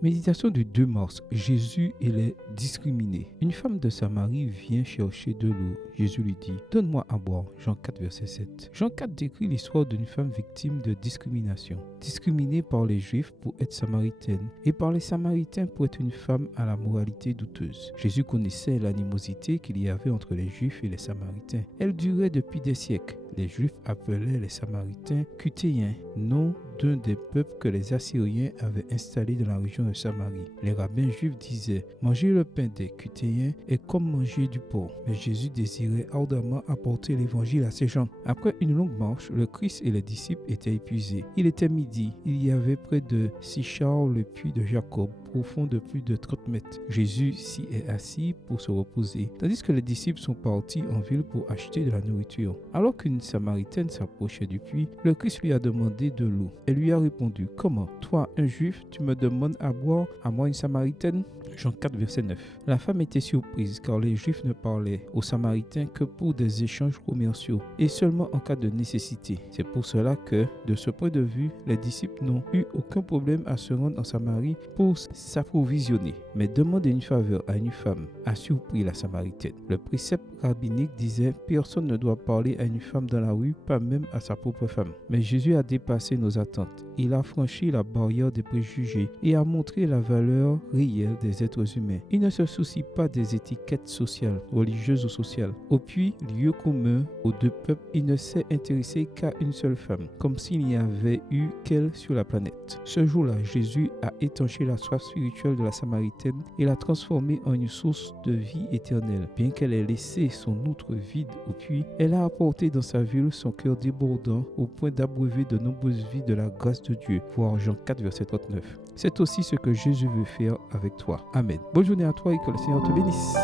Méditation du 2 mars. Jésus et les discriminés. Une femme de Samarie vient chercher de l'eau. Jésus lui dit, « Donne-moi à boire. » Jean 4, verset 7. Jean 4 décrit l'histoire d'une femme victime de discrimination. Discriminée par les Juifs pour être samaritaine et par les Samaritains pour être une femme à la moralité douteuse. Jésus connaissait l'animosité qu'il y avait entre les Juifs et les Samaritains. Elle durait depuis des siècles. Les Juifs appelaient les Samaritains Cutéens, nom d'un des peuples que les Assyriens avaient installés dans la région de Samarie. Les rabbins juifs disaient « Manger le pain des Cutéens est comme manger du porc ». Mais Jésus désirait ardemment apporter l'évangile à ces gens. Après une longue marche, le Christ et les disciples étaient épuisés. Il était midi. Il y avait près de Sichar le puits de Jacob, profond de plus de 30 mètres. Jésus s'y est assis pour se reposer, tandis que les disciples sont partis en ville pour acheter de la nourriture. Alors qu'une Samaritaine s'approchait du puits, le Christ lui a demandé de l'eau. Elle lui a répondu, « Comment, toi, un Juif, tu me demandes à boire, à moi une Samaritaine ?» Jean 4, verset 9. La femme était surprise car les Juifs ne parlaient aux Samaritains que pour des échanges commerciaux et seulement en cas de nécessité. C'est pour cela que, de ce point de vue, les disciples n'ont eu aucun problème à se rendre en Samarie pour s'approvisionner. Mais demander une faveur à une femme a surpris la Samaritaine. Le précepte rabbinique disait « Personne ne doit parler à une femme dans la rue, pas même à sa propre femme. » Mais Jésus a dépassé nos attentes. Il a franchi la barrière des préjugés et a montré la valeur réelle des êtres humains. Il ne se soucie pas des étiquettes sociales, religieuses ou sociales. Au puits, lieu commun aux deux peuples, il ne s'est intéressé qu'à une seule femme, comme s'il n'y avait eu qu'elle sur la planète. Ce jour-là, Jésus a étanché la soif spirituelle de la Samaritaine et l'a transformée en une source de vie éternelle. Bien qu'elle ait laissé son outre vide au puits, elle a apporté dans sa ville son cœur débordant au point d'abreuver de nombreuses vies de la grâce de Dieu. Voir Jean 4, verset 39. C'est aussi ce que Jésus veut faire avec toi. Amen. Bonne journée à toi et que le Seigneur te bénisse.